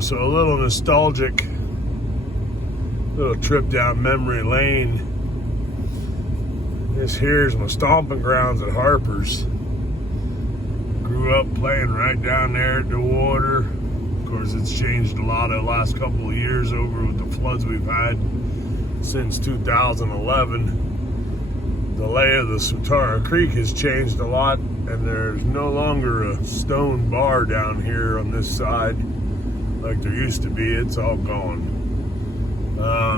So a little nostalgic, little trip down memory lane. This here's my stomping grounds at Harpers. Grew up playing right down there at the water. Of course, it's changed a lot the last couple of years over with the floods we've had since 2011. The lay of the Sutara Creek has changed a lot, and there's no longer a stone bar down here on this side like there used to be. It's all gone.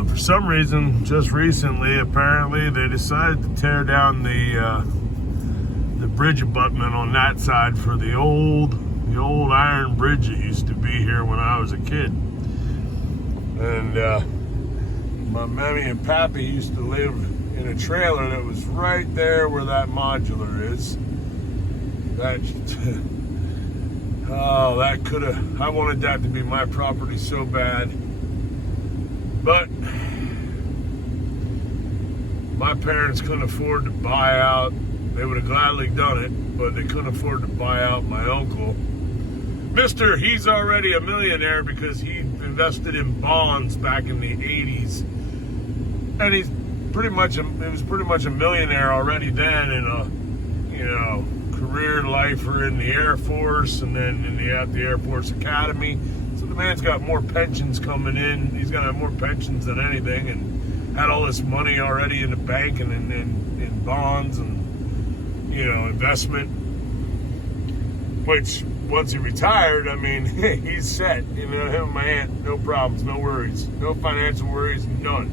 For some reason, just recently, apparently, they decided to tear down the bridge abutment on that side for the old iron bridge that used to be here when I was a kid. And my mammy and pappy used to live in a trailer that was right there where that modular is. That could have, I wanted that to be my property so bad. But my parents couldn't afford to buy out. They would have gladly done it, but they couldn't afford to buy out my uncle. He's already a millionaire because he invested in bonds back in the 80s. And he was pretty much a millionaire already then, and a career lifer in the Air Force, and then at the Air Force Academy. So the man's got more pensions coming in. He's gonna have more pensions than anything, and had all this money already in the bank and in bonds and investment. Which once he retired, I mean, he's set. Him and my aunt, no problems, no worries, no financial worries, none.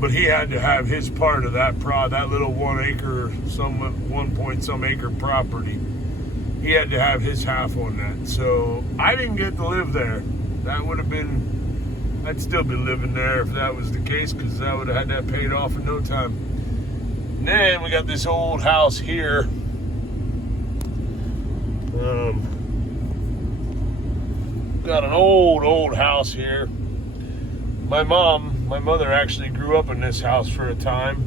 But he had to have his part of that little 1 point some acre property. He had to have his half on that. So I didn't get to live there. That would have been, I'd still be living there if that was the case, because I would have had that paid off in no time. And then we got this old house here. Got an old house here. My mother actually grew up in this house for a time,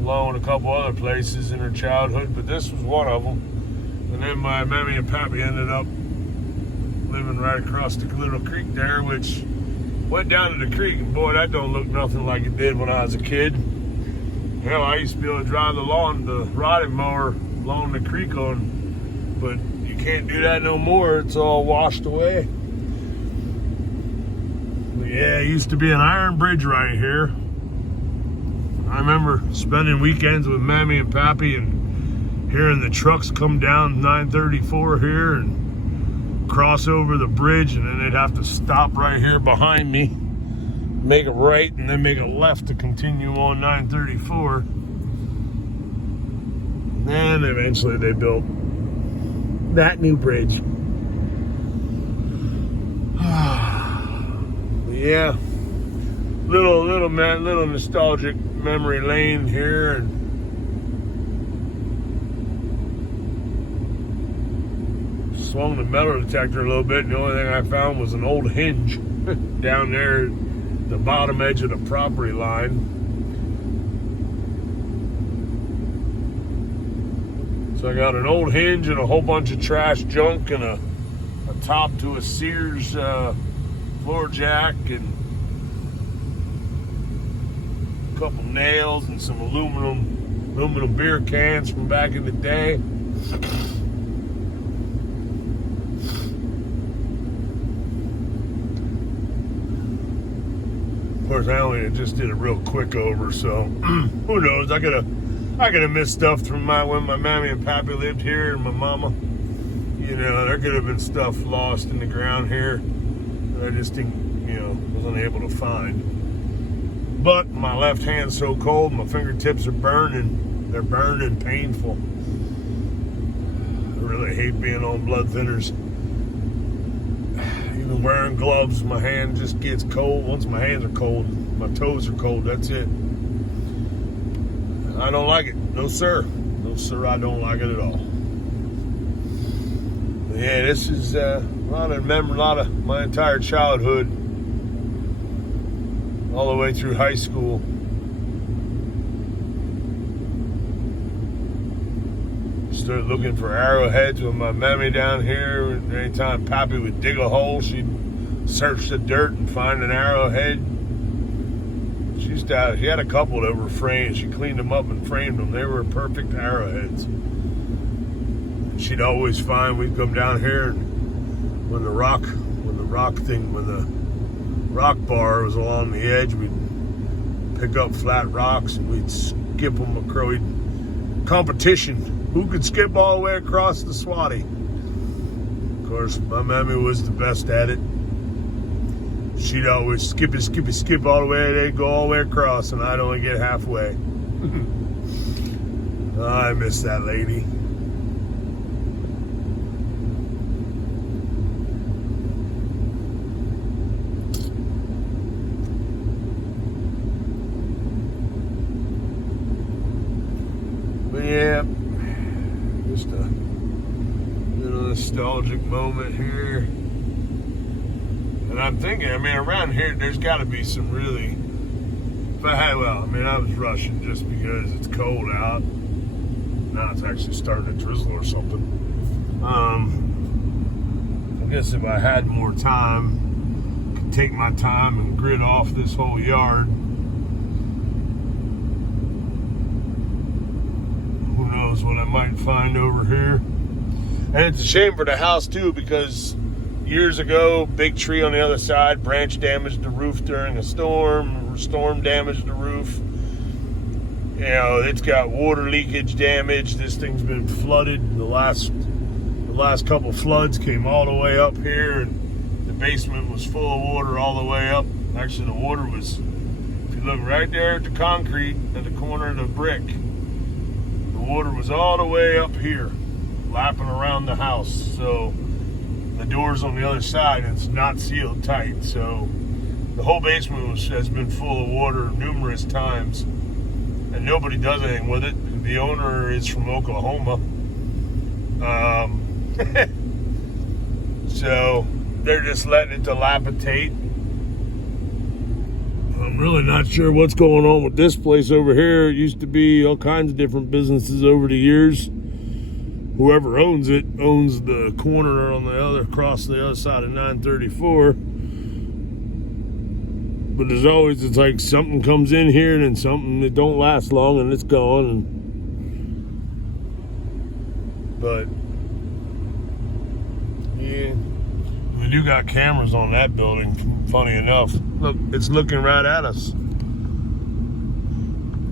along with a couple other places in her childhood, but this was one of them. And then my mammy and pappy ended up living right across the little creek there, which went down to the creek, and boy, that don't look nothing like it did when I was a kid. Hell, I used to be able to drive the riding mower along the creek but you can't do that no more. It's all washed away. Yeah, it used to be an iron bridge right here. I remember spending weekends with Mammy and Pappy and hearing the trucks come down 934 here and cross over the bridge, and then they'd have to stop right here behind me, make a right, and then make a left to continue on 934. And then eventually they built that new bridge. Yeah, little nostalgic memory lane here, and swung the metal detector a little bit, and the only thing I found was an old hinge down there at the bottom edge of the property line. So I got an old hinge and a whole bunch of trash junk and a top to a Sears floor jack and a couple nails and some aluminum beer cans from back in the day. Of course, I only just did a real quick over, so who knows? I could have missed stuff from when my mammy and pappy lived here and my mama. There could have been stuff lost in the ground here that I just didn't, was unable to find. But my left hand's so cold, my fingertips are burning. They're burning, painful. I really hate being on blood thinners. Even wearing gloves, my hand just gets cold. Once my hands are cold, my toes are cold, that's it. I don't like it. No, sir. No, sir, I don't like it at all. But yeah, this is a lot of my entire childhood, all the way through high school. start looking for arrowheads with my mammy down here. Anytime Pappy would dig a hole, she'd search the dirt and find an arrowhead. She had a couple that were framed. She cleaned them up and framed them. They were perfect arrowheads. She'd always find, we'd come down here, and when the rock bar was along the edge, we'd pick up flat rocks and we'd skip them across. Competition, who could skip all the way across the Swatty? Of course, my mammy was the best at it. She'd always skip all the way. They'd go all the way across, and I'd only get halfway. I miss that lady. But yeah, just a little nostalgic moment here. And I'm thinking, around here, there's got to be some really, I was rushing just because it's cold out. Now it's actually starting to drizzle or something. I guess if I had more time, I could take my time and grid off this whole yard. Who knows what I might find over here. And it's a shame for the house too, because years ago, big tree on the other side, branch damaged the roof during a storm. Storm damaged the roof. You know, it's got water leakage damage. This thing's been flooded. The last couple floods came all the way up here, and the basement was full of water all the way up. Actually, the water was, if you look right there at the concrete at the corner of the brick, the water was all the way up here, lapping around the house. So the door's on the other side, and it's not sealed tight. So the whole basement has been full of water numerous times, and nobody does anything with it. The owner is from Oklahoma. So they're just letting it dilapidate. I'm really not sure what's going on with this place over here. It used to be all kinds of different businesses over the years. Whoever owns it owns the corner on the other, across the other side of 934. But there's always, it's like something comes in here and then something that don't last long and it's gone. But yeah, we do got cameras on that building. Funny enough, look, it's looking right at us.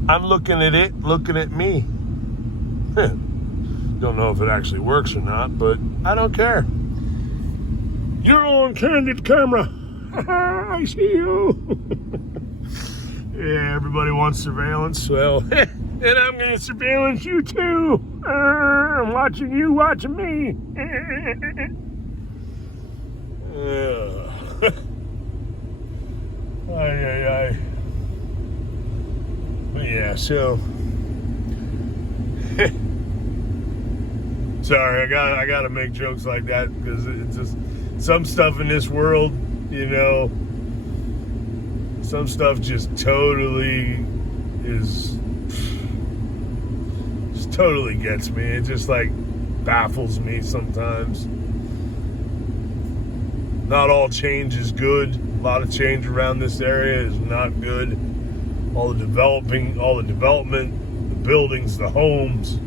I'm looking at it, looking at me. Don't know if it actually works or not, but I don't care. You're on candid camera. I see you. Yeah, everybody wants surveillance. Well, and I'm going to surveillance you too. I'm watching you, watching me. Aye. But yeah, so sorry, I gotta make jokes like that because it's just some stuff in this world, you know, some stuff just totally gets me. It just like baffles me sometimes. Not all change is good. A lot of change around this area is not good. All the development, the buildings, the homes.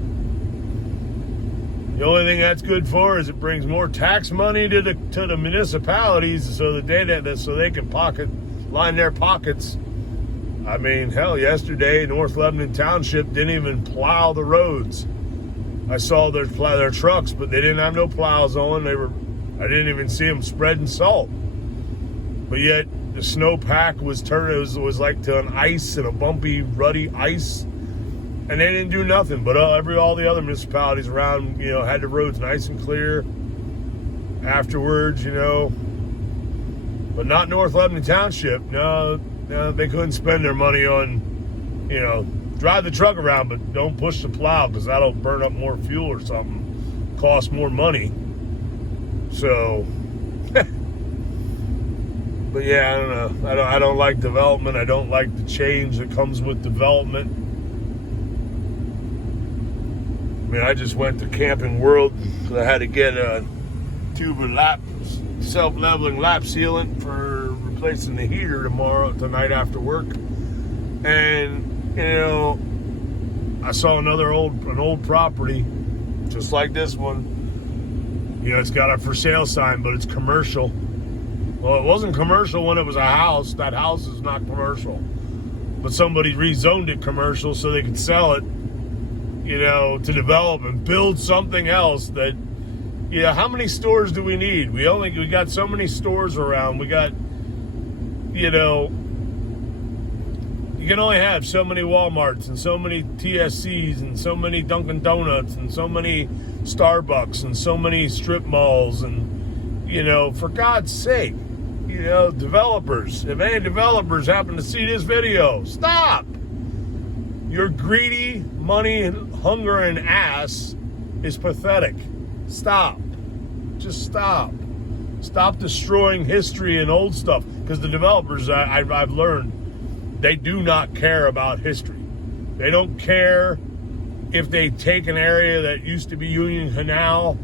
The only thing that's good for is it brings more tax money to the municipalities so they can line their pockets. I mean, hell, yesterday North Lebanon Township didn't even plow the roads. I saw their trucks, but they didn't have no plows on. I didn't even see them spreading salt. But yet the snowpack was like to an ice and a bumpy, ruddy ice. And they didn't do nothing, but all the other municipalities around, you know, had the roads nice and clear afterwards, you know. But not North Lebanon Township. No, they couldn't spend their money on, you know, drive the truck around, but don't push the plow because that'll burn up more fuel or something, cost more money. So, but yeah, I don't know. I don't like development. I don't like the change that comes with development. I mean, I just went to Camping World because I had to get a tube of self-leveling lap sealant for replacing the heater tonight after work. And, I saw an old property just like this one. It's got a for sale sign, but it's commercial. Well, it wasn't commercial when it was a house. That house is not commercial. But somebody rezoned it commercial so they could sell it, to develop and build something else that, how many stores do we need? We got so many stores around. We got, you can only have so many Walmarts and so many TSCs and so many Dunkin' Donuts and so many Starbucks and so many strip malls and, for God's sake, developers. If any developers happen to see this video, stop! Your greedy money, hunger, and ass is pathetic. Stop. Just stop. Stop destroying history and old stuff. Because the developers, I've learned, they do not care about history. They don't care if they take an area that used to be Union Canal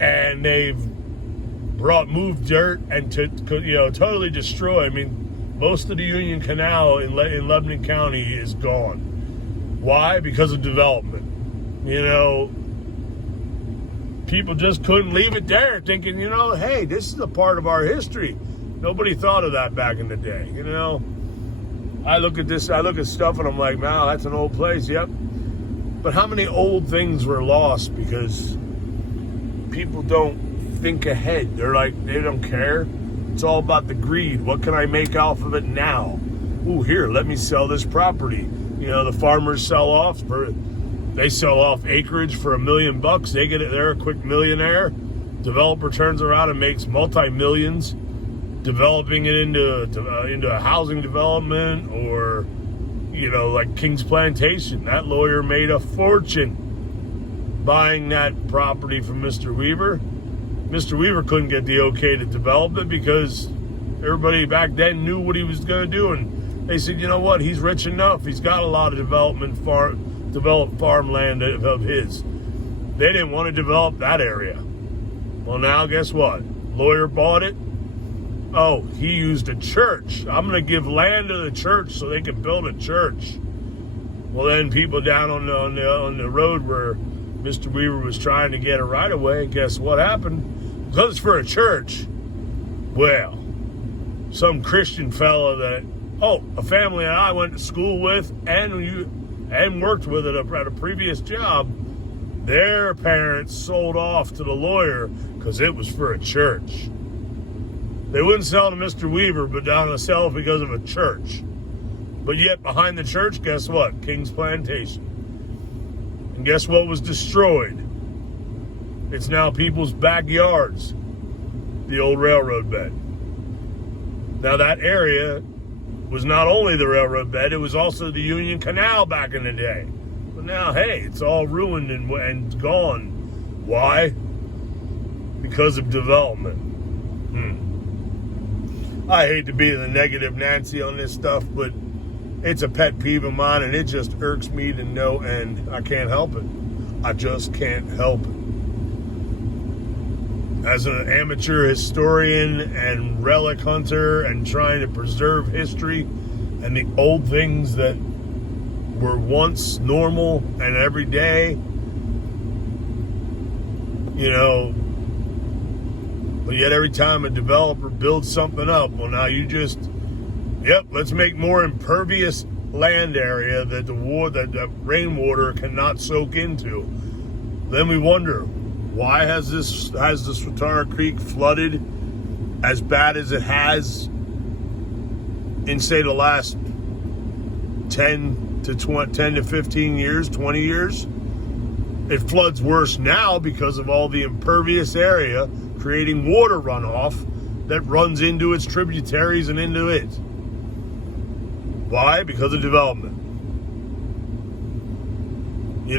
and they've moved dirt and totally destroy. I mean, most of the Union Canal in Lebanon County is gone. Why? Because of development. People just couldn't leave it there thinking, hey, this is a part of our history. Nobody thought of that back in the day, I look at stuff and I'm like, wow, that's an old place, yep. But how many old things were lost because people don't think ahead? They're like, they don't care. It's all about the greed. What can I make off of it now? Ooh, here, let me sell this property. The farmers sell off acreage for $1 million. They get it. They're a quick millionaire. Developer turns around and makes multi-millions developing it into a housing development or, like King's Plantation. That lawyer made a fortune buying that property from Mr. Weaver. Mr. Weaver couldn't get the okay to develop it because everybody back then knew what he was going to do. And they said, you know what? He's rich enough. He's got a lot of developed farmland of his. They didn't want to develop that area. Well, now guess what? Lawyer bought it. Oh, he used a church. I'm going to give land to the church so they can build a church. Well, then people down on the road where Mr. Weaver was trying to get a right of way, guess what happened? Because it's for a church. Well, some Christian fella that, a family that I went to school with and worked with at a previous job, their parents sold off to the lawyer because it was for a church. They wouldn't sell to Mr. Weaver, but down to sell it because of a church. But yet behind the church, guess what? King's Plantation. And guess what was destroyed? It's now people's backyards. The old railroad bed. Now that area was not only the railroad bed, it was also the Union Canal back in the day. But now, hey, it's all ruined and gone. Why? Because of development. I hate to be the negative Nancy on this stuff, but it's a pet peeve of mine, and it just irks me to no end. I can't help it. I just can't help it. As an amateur historian and relic hunter and trying to preserve history and the old things that were once normal and everyday, but yet every time a developer builds something up, well, now let's make more impervious land area that the rainwater cannot soak into. Then we wonder, why has the Swatara Creek flooded as bad as it has in, say, the last 10 to 15 years, 20 years? It floods worse now because of all the impervious area creating water runoff that runs into its tributaries and into it. Why? Because of development. I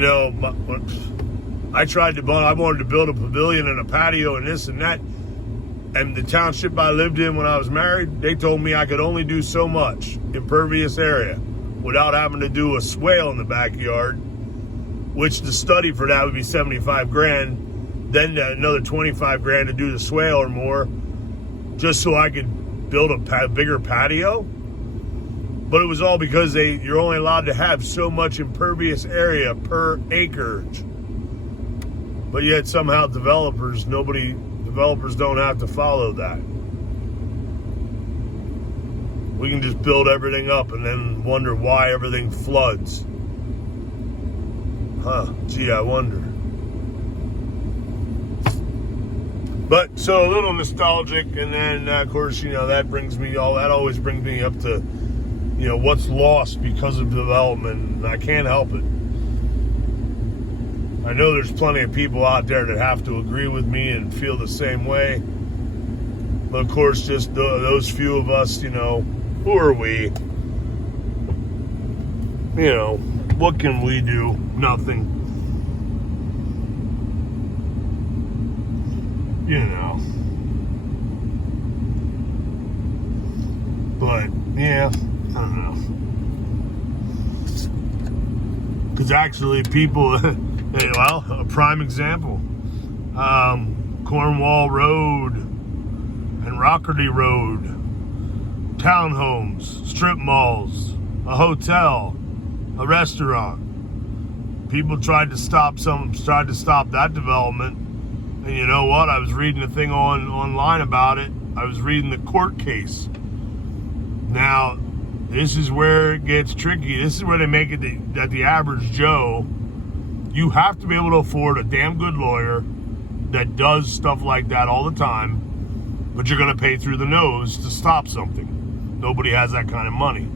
wanted to build a pavilion and a patio and this and that. And the township I lived in when I was married, they told me I could only do so much impervious area without having to do a swale in the backyard. which the study for that would be 75 grand, then another 25 grand to do the swale or more, just so I could build a bigger patio. But it was all because you're only allowed to have so much impervious area per acreage. But yet somehow developers don't have to follow that. We can just build everything up and then wonder why everything floods. Gee, I wonder. But so a little nostalgic, and then of course, that always brings me up to, what's lost because of development, and I can't help it. I know there's plenty of people out there that have to agree with me and feel the same way. But of course, just those few of us, who are we? What can we do? Nothing. But, yeah, I don't know. Because actually people, a prime example, Cornwall Road and Rockerty Road, townhomes, strip malls, a hotel, a restaurant. People tried to stop that development. And you know what? I was reading a thing online about it. I was reading the court case. Now, this is where it gets tricky. This is where they make it that the average Joe, you have to be able to afford a damn good lawyer that does stuff like that all the time, but you're going to pay through the nose to stop something. Nobody has that kind of money.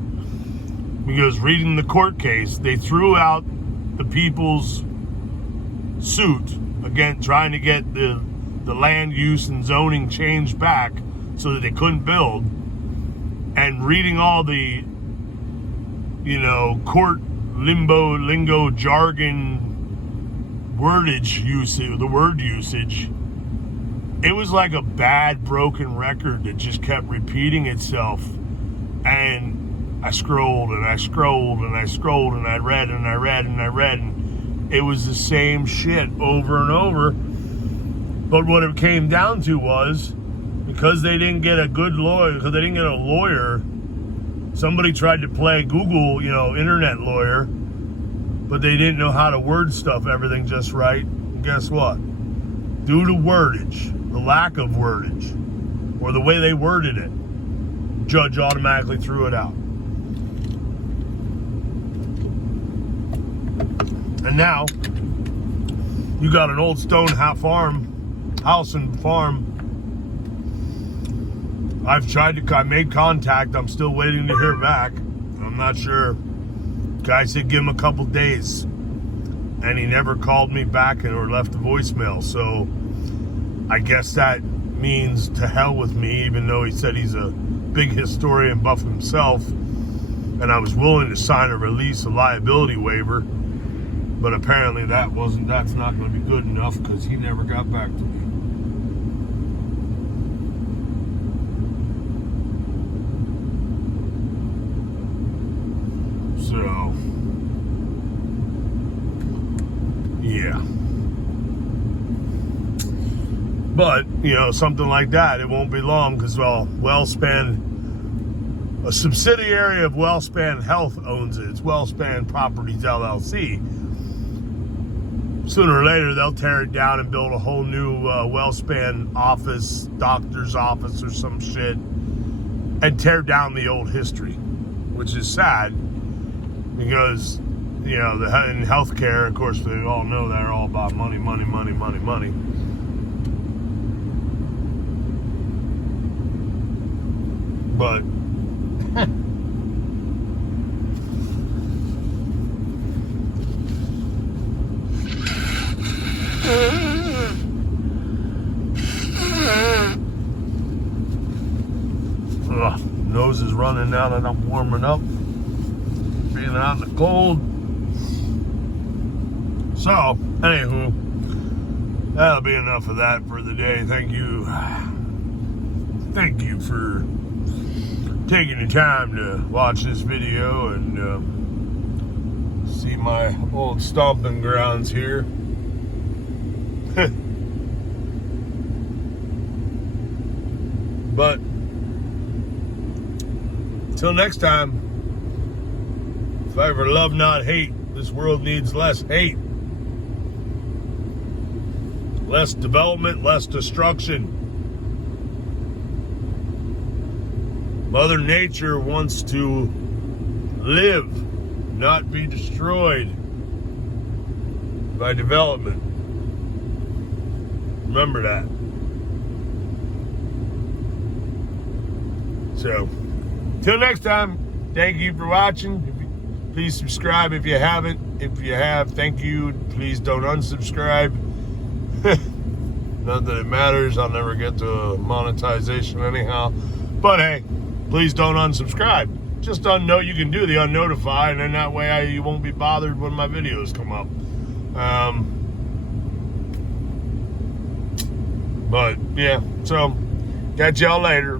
Because reading the court case, they threw out the people's suit, again, trying to get the land use and zoning changed back so that they couldn't build. And reading all the, court lingo, jargon, the word usage, it was like a bad broken record that just kept repeating itself. And I scrolled and I scrolled and I scrolled and I read and I read and I read, and it was the same shit over and over. But what it came down to was, because they didn't get a good lawyer, because they didn't get a lawyer, somebody tried to play Google, internet lawyer, but they didn't know how to word everything just right. And guess what? Due to wordage, the lack of wordage, or the way they worded it, judge automatically threw it out. And now, you got an old stone house and farm. I made contact. I'm still waiting to hear back. I'm not sure. Guy said give him a couple days. And he never called me back or left a voicemail. So I guess that means to hell with me, even though he said he's a big historian buff himself. And I was willing to sign a liability waiver. But apparently that's not going to be good enough, because he never got back to me. So, yeah. But, something like that, it won't be long, because, WellSpan, a subsidiary of WellSpan Health owns it. It's WellSpan Properties, LLC. Sooner or later, they'll tear it down and build a whole new WellSpan office, doctor's office or some shit, and tear down the old history, which is sad. Because, in healthcare, of course, they all know they're all about money, money, money, money, money. But, nose is running now that I'm warming up. Being out in the cold. So, anywho, that'll be enough of that for the day. Thank you for taking the time to watch this video, and See my old stomping grounds here. But until next time, if I ever love not hate, this world needs less hate. Less development, less destruction. Mother Nature wants to live, not be destroyed by development. Remember that. So, till next time, thank you for watching. Please subscribe if you haven't. If you have, thank you. Please don't unsubscribe. Not that it matters. I'll never get to monetization anyhow. But hey, please don't unsubscribe. Just know you can do the unnotify, and then that way you won't be bothered when my videos come up. But yeah, so catch y'all later.